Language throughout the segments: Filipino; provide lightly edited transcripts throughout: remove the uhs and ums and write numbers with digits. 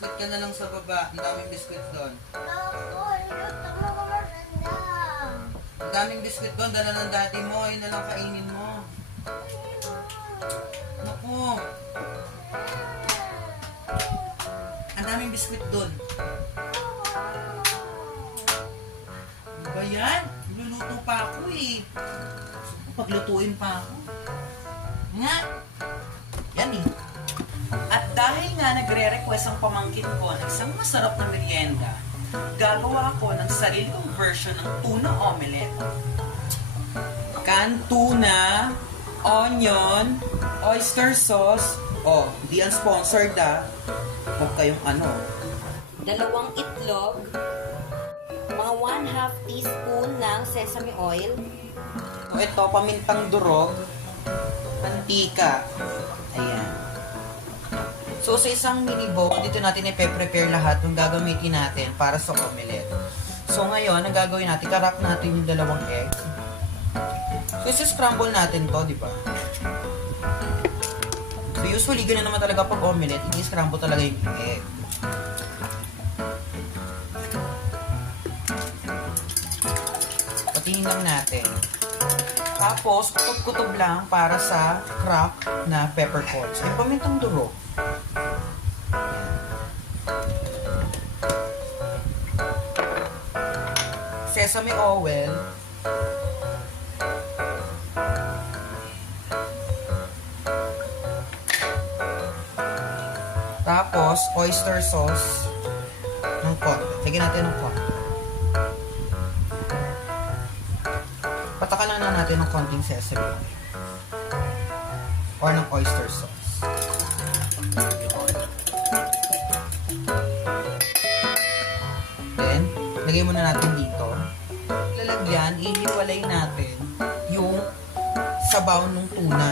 Biscuit ka na lang sa baba. Ang daming biscuit doon. Ang daming biscuit doon. Dala ng dati mo. Ayun na lang kainin mo. Naku. Ang daming biscuit doon. Ano ba yan? Luluto pa ako eh. Paglutuin pa ako. Nga. Yan eh. At dahil nga nagre-request ang pamangkin ko ng isang masarap na merienda, gagawa ako ng sarili kong version ng tuna omelette. Canned tuna, onion, oyster sauce, di unsponsored huwag kayong ano. 2 itlog, mga 1/2 teaspoon ng sesame oil, Ito, pamintang durog, mantika. Ayan. So, sa isang mini bowl, dito natin i-prepare lahat ng gagamitin natin para sa omelette. So, ngayon, ang gagawin natin, karak natin yung 2 egg. So, scramble natin to, di ba? So, usually, ganun naman talaga pag omelette, i-scramble talaga yung egg. Patingin lang natin. Tapos, kutob-kutob lang para sa crack na peppercorns. Ay, pamintang durog. Sesame oil. Tapos, oyster sauce ng konti. Lagyan natin ng konti. Patakalan na natin ng konting sesame oil. Or ng oyster sauce. Then, lagay muna natin dito. Lalagyan, ihiwalay natin yung sabaw ng tuna.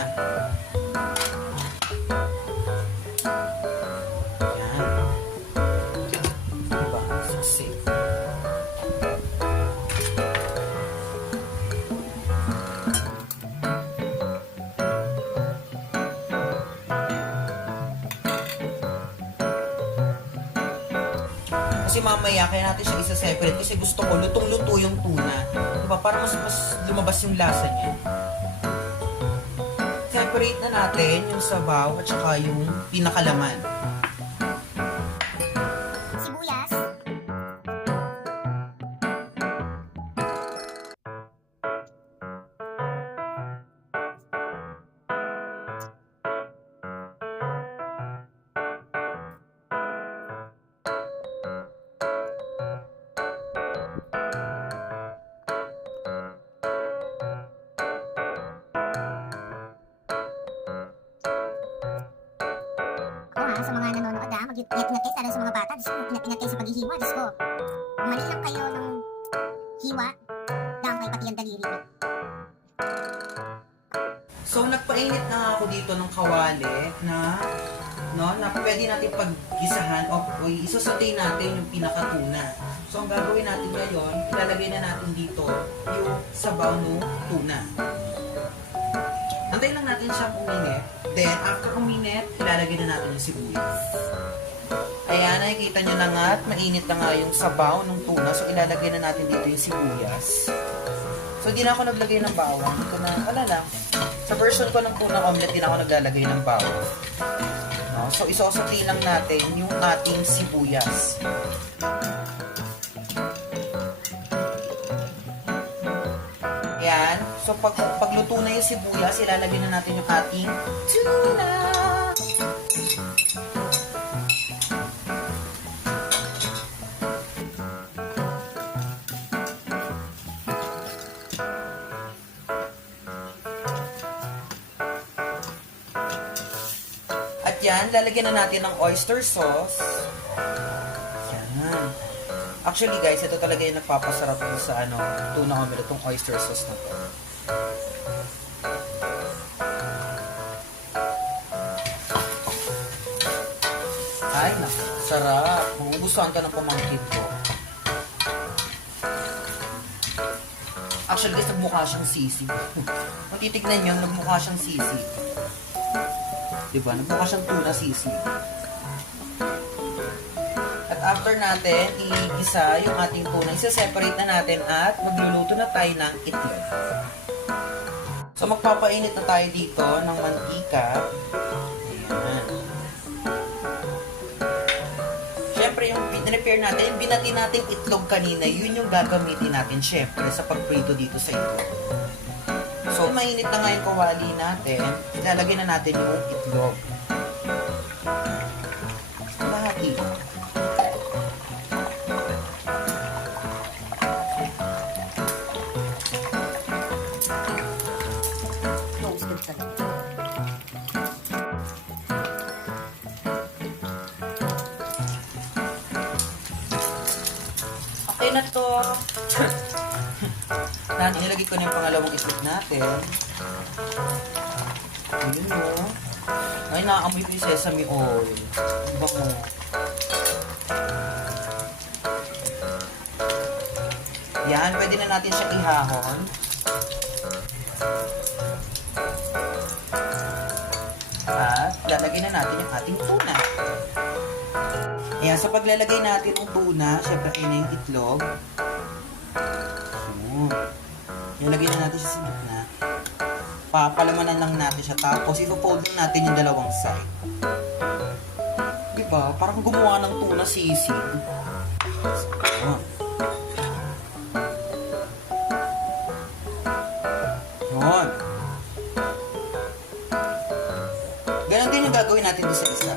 Yan. Diba? Siksi. Kasi mamaya, kaya natin siya isa-separate kasi gusto ko lutong-luto yung tuna. Diba? Para mas lumabas yung lasa niya. Separate na natin yung sabaw at saka yung pinakalaman. sibuyas, sa mga nanonood mag-ingat kayo sana sa mga bata. Diyos ko, ingat kayo sa paghihiwa. Diyos ko, mali lang kayo ng hiwa, damay pati ang daliri. So, nagpainit na ako dito ng kawali na pwede natin paggisahan o isosote natin yung pinakatuna. So, ang gagawin natin ngayon, ilalagay na natin dito yung sabaw ng tuna. Antayin lang natin siyang uminit. Then, after uminit, ilalagay na natin yung sibuyas. Ayan, nakikita nyo na nga at mainit na nga yung sabaw ng tuna. So, ilalagay na natin dito yung sibuyas. So, di na ako naglagay ng bawang. Ito na, wala lang. Sa version ko ng tuna omelette, di na ako naglalagay ng bawang. No? So, isosote lang natin yung ating sibuyas. Ayan. So, pagluto na yung sibuyas, ilalagay na natin yung ating tuna. At yan, lalagyan na natin ng oyster sauce. Yan. Actually guys, ito talaga yung nagpapasarap sa tuna omelette, itong oyster sauce na to. Ay, naku, sarap. Magugustuhan ka ng pamangkin ko. Actually guys, nagmukha siyang sisig. Kung titignan nyo, nagmukha siyang sisig. Diba? Nagmukha siyang tuna sisig. after natin i-gisa yung ating tuna, isa-separate na natin at magluluto na tayo ng itlog. So, magpapainit na tayo dito ng mantika. Ayan. Siyempre, yung pinrepair natin, yung binati natin itlog kanina, yun yung gagamitin natin syempre sa pagprito dito sa itlog. So, mainit na nga yung kawali natin, ilalagay na natin yung itlog. Bahagi. Toasted talaga. Okay na to. Nilagay ko na yung pangalawang itlog natin. Ayun o. Ay, nakaamoy ko yung sesame oil. Diba mo? Yan, pwede na natin siya ihahon. At lalagay na natin yung ating tuna. Ayan, sa paglalagay natin ng tuna, syempre ayun na yung itlog. So, ilalagay na natin siya sa gitna. Papalamanan lang natin siya. Tapos, ipo-fold lang natin yung dalawang side. Diba? Parang gumawa ng tuna sisig. So, yun. Ganon din yung gagawin natin doon sa isa.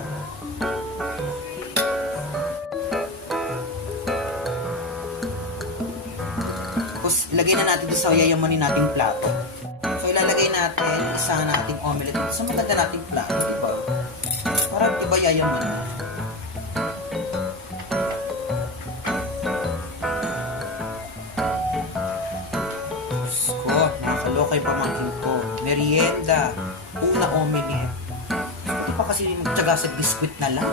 Tapos, ilagay na natin doon sa yayamanin nating plato. So, ilalagay natin isa nating omelette dito sa maganda nating plato, diba? Parang diba yayamanin? Diyos ko, nakakaloka yung pamangkin ko. Merienda, una omelette. Hindi pa kasi magtyaga sa biskwit na lang.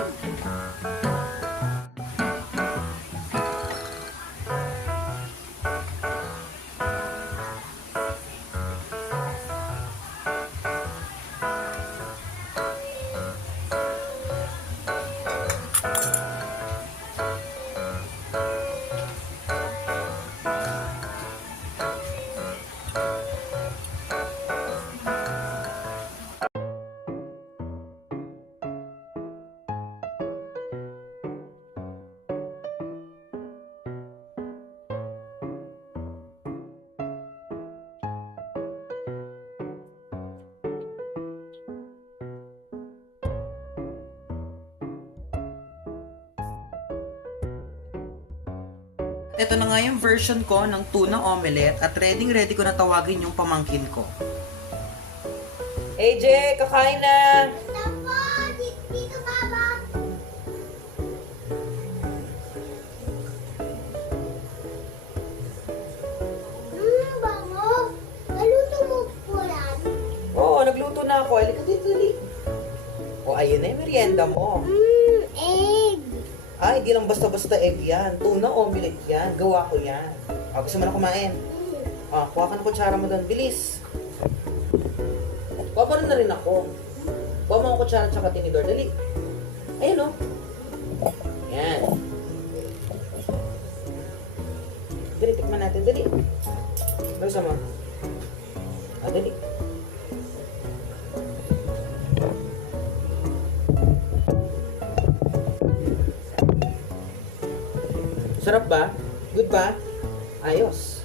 Ito na nga yung version ko ng tuna omelette at ready ko na tawagin yung pamangkin ko. AJ, kakain na! Tapo! Dito, Baba! Bango! Naluto mo po yan? Oo, nagluto na ako. Halika dito, dali. O, ayun na yung merienda mo. Egg! Ay, di lang basta-basta egg yan. Tuna omelette yan. Gawa ko yan. Ah, gusto mo na kumain? Ah, kuha ka ng kutsara mo doon. Bilis. Kuha mo na rin ako. Kuha mo ang kutsara at saka tinidor. Dali. Ayun o. Yan. Dali, tikman natin. Dali. Ano sama? Ah, dali. Sarap ba? Good ba? Ayos.